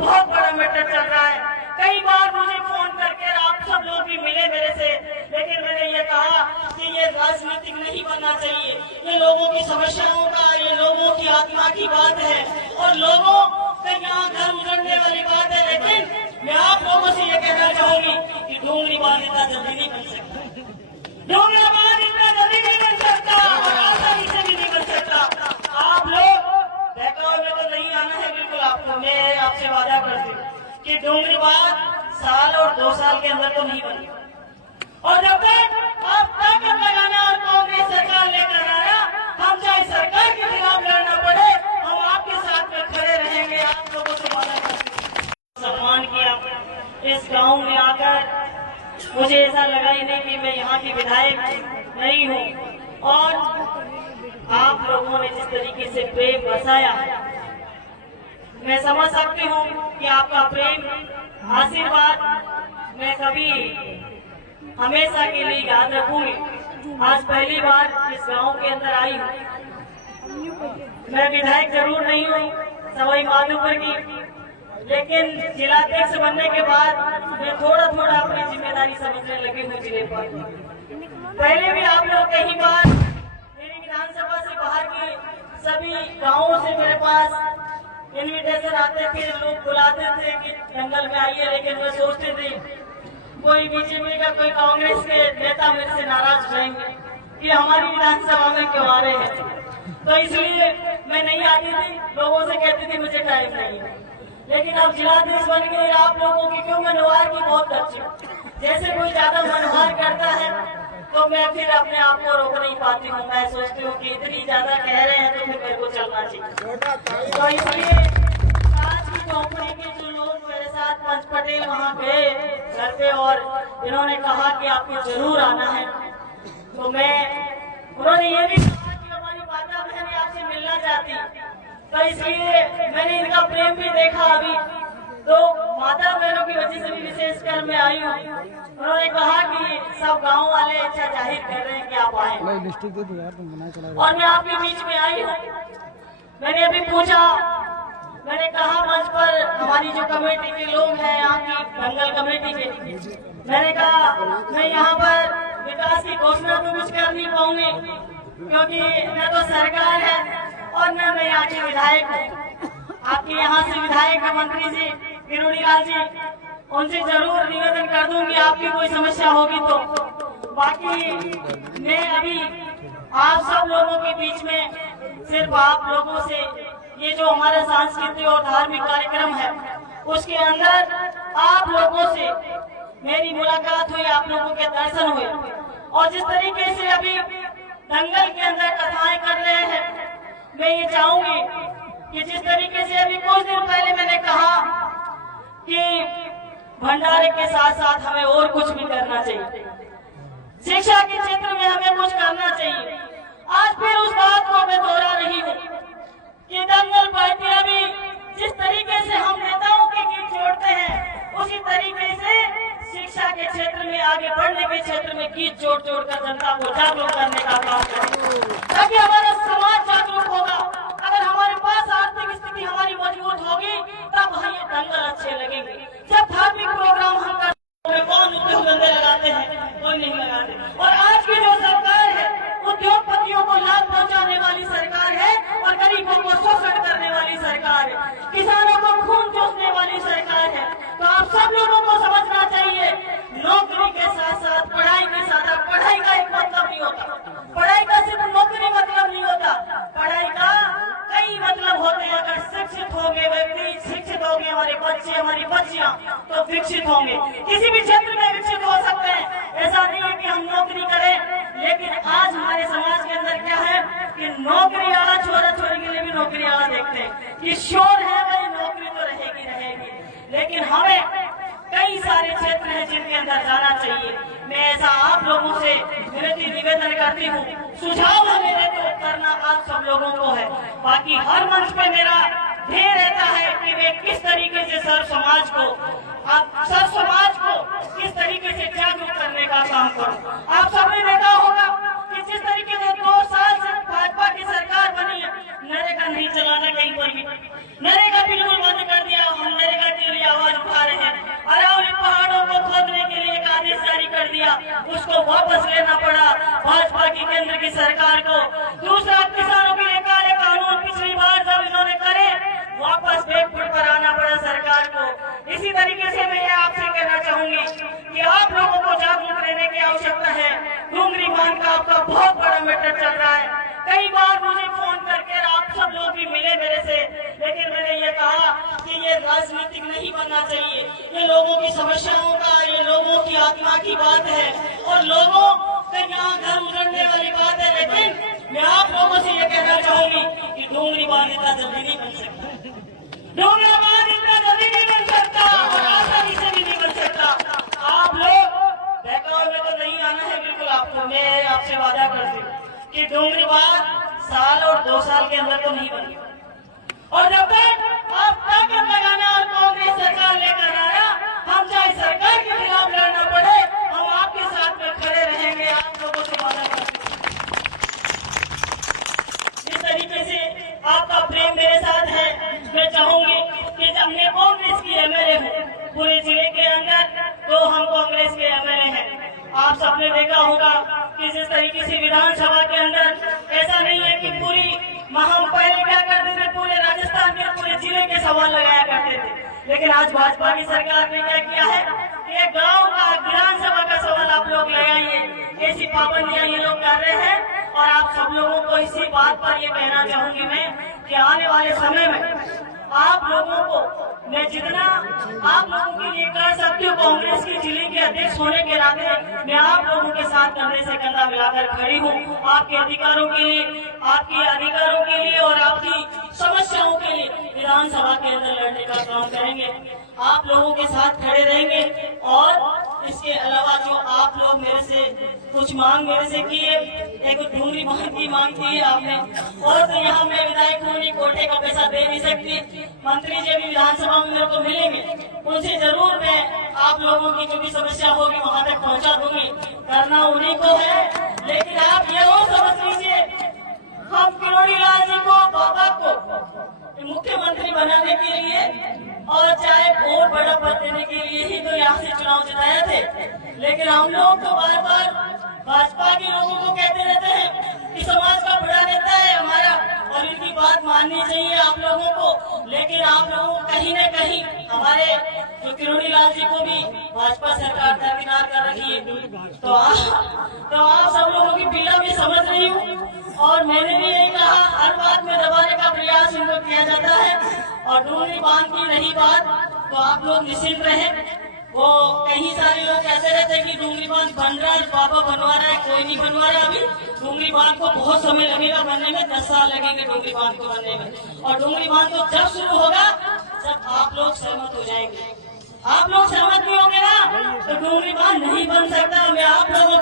बहुत बड़ा मैटर चल रहा है। कई बार मुझे फोन करके आप सब लोग भी मिले मेरे से, लेकिन मैंने ये कहा कि ये राजनीतिक नहीं बनना चाहिए। ये लोगों की समस्याओं का, ये लोगों की आत्मा की बात है और लोगों का यहाँ घर उजड़ने वाली बात है। लेकिन मैं आप लोगों से ये कहना चाहूंगी कि डोंगरीबाज इतना जल्दी नहीं बन सकता, डोंगरीबाज इतना जल्दी नहीं बन सकता और आसानी से भी नहीं बन सकता। आप लोग बहकावे में तो नहीं आना है बिल्कुल आपको, मैं आपसे वादा करती हूँ कि डोंगरीबाज साल और 2 साल के अंदर तो नहीं बनेगा। और जब तक आप ताकत लगाना और कांग्रेस सरकार लेकर आना, हम चाहे सरकार के खिलाफ लड़ना पड़े, हम आपके साथ में खड़े रहेंगे। आप लोगों से वादा करते सम्मान किया इस गांव में आकर, मुझे ऐसा लगा ही नहीं कि मैं यहाँ की विधायक नहीं हूँ। और आप लोगों ने जिस तरीके से प्रेम बरसाया, मैं समझ सकती हूँ कि आपका प्रेम आशीर्वाद मैं कभी हमेशा के लिए याद रखूंगी। आज पहली बार इस गांव के अंदर आई हूँ। मैं विधायक जरूर नहीं हूँ सवाई माधोपुर की, लेकिन जिलाध्यक्ष बनने के बाद मैं थोड़ा थोड़ा अपनी जिम्मेदारी समझने लगी हूँ जिले पर। पहले भी आप लोग कई बार मेरी विधानसभा से बाहर के सभी गांवों से मेरे पास इनविटेशन आते थे, लोग बुलाते थे कि जंगल में आइए, लेकिन मैं सोचते थे कोई बीजेपी का कोई कांग्रेस के नेता मेरे से नाराज रहेंगे कि हमारी विधानसभा में क्यों आ रहे हैं, तो इसलिए मैं नहीं आती थी। लोगों से कहती थी मुझे टाइम नहीं है। लेकिन अब जिलाधीश बन गए, आप लोगों की क्यों मनोहार की बहुत अच्छी, जैसे कोई ज्यादा मनोहार करता है तो मैं फिर अपने आप को रोक नहीं पाती हूँ। मैं सोचती हूँ कि इतनी ज्यादा कह रहे हैं तो फिर मेरे को चलना चाहिए। तो इसलिए आज की झोंपड़ी के जो लोग मेरे साथ पंच पटेल वहाँ गए घर पे और इन्होंने कहा कि आपको जरूर आना है, तो उन्होंने ये भी कहा कि हमारी माता बहनें आपसे मिलना चाहती, तो इसलिए मैंने इनका प्रेम भी देखा अभी, तो माता बहनों की वजह से भी विशेषकर मैं आई हूँ। उन्होंने कहा कि सब गांव वाले इच्छा जाहिर कर रहे हैं कि आप आए, और मैं आपके बीच में आई हूँ। मैंने अभी पूछा, मैंने कहा मंच पर हमारी जो कमेटी के लोग हैं यहाँ की दंगल कमेटी के, मैंने कहा मैं यहाँ पर विकास की घोषणा तो कुछ कर नहीं पाऊंगी क्योंकि न तो सरकार है और न मैं यहाँ के विधायक हूँ। आपके यहाँ से विधायक है मंत्री जी किरोड़ी लाल जी, उनसे जरूर निवेदन कर दूंगी आपकी कोई समस्या होगी तो। बाकी मैं अभी आप सब लोगों के बीच में सिर्फ आप लोगों से ये जो हमारा सांस्कृतिक और धार्मिक कार्यक्रम है उसके अंदर आप लोगों से मेरी मुलाकात हुई, आप लोगों के दर्शन हुए, और जिस तरीके से अभी दंगल के अंदर कथाएं कर रहे हैं, मैं ये चाहूंगी कि जिस तरीके से अभी कुछ दिन पहले मैंने कहा कि भंडारे के साथ साथ हमें और कुछ भी करना चाहिए, शिक्षा के क्षेत्र में हमें कुछ करना चाहिए। आज फिर उस बात को मैं दोहरा रही हूँ कि दंगल पार्टी अभी जिस तरीके से हम नेताओं के गीत जोड़ते हैं उसी तरीके से शिक्षा के क्षेत्र में, आगे बढ़ने के क्षेत्र में गीत जोड़ जोड़ कर जनता को जागरूक करने का काम करें, ताकि हमारा समाज जागरूक होगा। अगर हमारे पास आर्थिक स्थिति हमारी मजबूत होगी तब हम ये दंगल अच्छे लगेंगे। जब धार्मिक प्रोग्राम हम करते हैं कौन उद्योग लगाते हैं, कोई नहीं लगाते। और आज की जो सरकार है उद्योगपतियों को लाभ पहुंचाने वाली सरकार है और गरीबों को शोषण करने वाली सरकार है, किसानों को खून चूसने वाली सरकार है। तो आप सब लोगों को समझना चाहिए नौकरी के साथ साथ पढ़ाई के साथ, पढ़ाई का एक मतलब नहीं होता, पढ़ाई का सिर्फ नौकरी मतलब नहीं होता, पढ़ाई का कई मतलब होते हैं। अगर शिक्षित होंगे व्यक्ति, शिक्षित होंगे हमारे बच्चे, हमारी बच्चियां, तो विकसित होंगे, किसी भी क्षेत्र में विकसित हो सकते हैं। ऐसा नहीं है कि हम नौकरी करें, लेकिन आज हमारे समाज के अंदर क्या है कि नौकरी वाला छोरा छोरी के लिए भी नौकरी वाला देखते हैं कि शोर है भाई, नौकरी तो रहेगी रहेगी, लेकिन हमें कई सारे क्षेत्र हैं जिनके अंदर जाना चाहिए। मैं ऐसा आप लोगों से विनती निवेदन करती हूँ, सुझाव है मेरे तो करना आप सब लोगों को है। बाकी हर मंच पे मेरा ध्येय रहता है कि वे किस तरीके से सर्व समाज को किस तरीके से जागरूक करने का काम करो। आप सबने देखा होगा कि जिस तरीके से 2 साल से भाजपा की सरकार बनी है, नरेगा नहीं चलाना कहीं पर भी, नरेगा बिल्कुल बंद कर दिया। हम नरेगा तरीके से मैं आपसे कहना चाहूंगी कि आप लोगों को जागरूक रहने की आवश्यकता है। डूंगरी बांध का आपका बहुत बड़ा मैटर चल रहा है। कई बार मुझे फोन करके आप सब लोग भी मिले मेरे से, लेकिन मैंने ये कहा कि ये राजनीतिक नहीं बनना चाहिए। ये लोगों की समस्याओं का, ये लोगों की आत्मा की बात है और लोगों के यहाँ घर उजड़ने वाली बात है। लेकिन मैं आप लोगों से ये कहना चाहूंगी कि डूंगरी बांध इतना जल्दी नहीं बन सकता, डूंगरी बांध इतना जल्दी नहीं बन सकता और आसानी से भी नहीं बन सकता। आप लोग बैकग्राउंड में तो नहीं आना है बिल्कुल आपको, मैं आपसे वादा करती हूँ कि डूंगरी बांध साल और 2 साल के अंदर तो नहीं बनी। और जब तक आप ताकत लगाना और कांग्रेस सरकार लेकर आया, हम चाहे सरकार के खिलाफ लड़ना पड़े, हम आपके साथ में खड़े रहेंगे। आप लोगों से वादा करते हैं। जिस तरीके से आपका प्रेम मेरे साथ है, मैं चाहूंगी कि जब मैं कांग्रेस की एमएलए हूँ पूरे जिले के अंदर, तो हम कांग्रेस के एमएलए हैं। आप सबने देखा होगा कि जिस तरीके से विधानसभा के अंदर ऐसा नहीं है कि पूरी हम पहले क्या करते थे, पूरे राजस्थान के पूरे जिले के सवाल लगाया करते थे, लेकिन आज भाजपा की सरकार ने क्या किया है कि एक गांव का विधानसभा का सवाल आप लोग लगाइए। ऐसी पाबंदियां ये लोग कर रहे हैं और आप सब लोगों को इसी बात पर ये कहना चाहूंगी मैं कि आने वाले समय में आप लोगों को मैं जितना आप लोगों के लिए कर सकती हूँ, कांग्रेस के जिले के अध्यक्ष होने के नाते मैं आप लोगों के साथ कंधे से कंधा मिलाकर खड़ी हूँ। आपके अधिकारों के लिए, आपके अधिकारों के लिए और आपकी समस्याओं के लिए विधानसभा के अंदर लड़ने का काम करेंगे। आप लोगों के साथ खड़े रहेंगे और इसके अलावा जो आप लोग मेरे से कुछ मांग मेरे से किए, एक डूंगरी बांध की मांग की है आपने, और तो यहाँ मैं विधायक होने कोटे का पैसा दे नहीं सकती। मंत्री जी भी विधानसभा में मेरे को मिलेंगे, उनसे जरूर मैं आप लोगों की जो भी समस्या होगी वहाँ तक पहुँचा दूंगी। करना उन्हीं को है, लेकिन आप ये और समझ लीजिए, हम किरोड़ी लाल जी को, बाबा को मुख्यमंत्री बनाने के लिए और चाहे और बड़ा पद देने के लिए ही तो यहाँ से चुनाव जिताए थे। लेकिन हम लोग तो बार बार भाजपा के लोगों को कहते रहते हैं कि समाज का बड़ा नेता है हमारा और इनकी बात माननी चाहिए आप लोगों को। लेकिन आप लोगों को कहीं न कहीं हमारे जो किरोड़ी लाल जी को भी भाजपा सरकार दरकिनार कर रही है, तो आप सब लोगों की पीड़ा भी समझ रही हूँ। और मैंने भी यही कहा, हर बात में दबाने का प्रयास इनको किया जाता है और डूंगरी बांध की नहीं बात, तो आप लोग निश्चिंत रहें। वो कई सारे लोग कहते रहते हैं कि डूंगरी बांध बन रहा है, बाबा बनवा रहा है, कोई नहीं बनवा रहा। अभी डूंगरी बांध को बहुत समय लगेगा बनने में, 10 साल लगेंगे डूंगरी बांध को बनने में। और डूंगरी बांध तो जब शुरू होगा जब आप लोग सहमत हो जाएंगे। आप लोग सहमत नहीं होंगे ना तो डूंगरी बांध नहीं बन सकता। मैं आप लोगों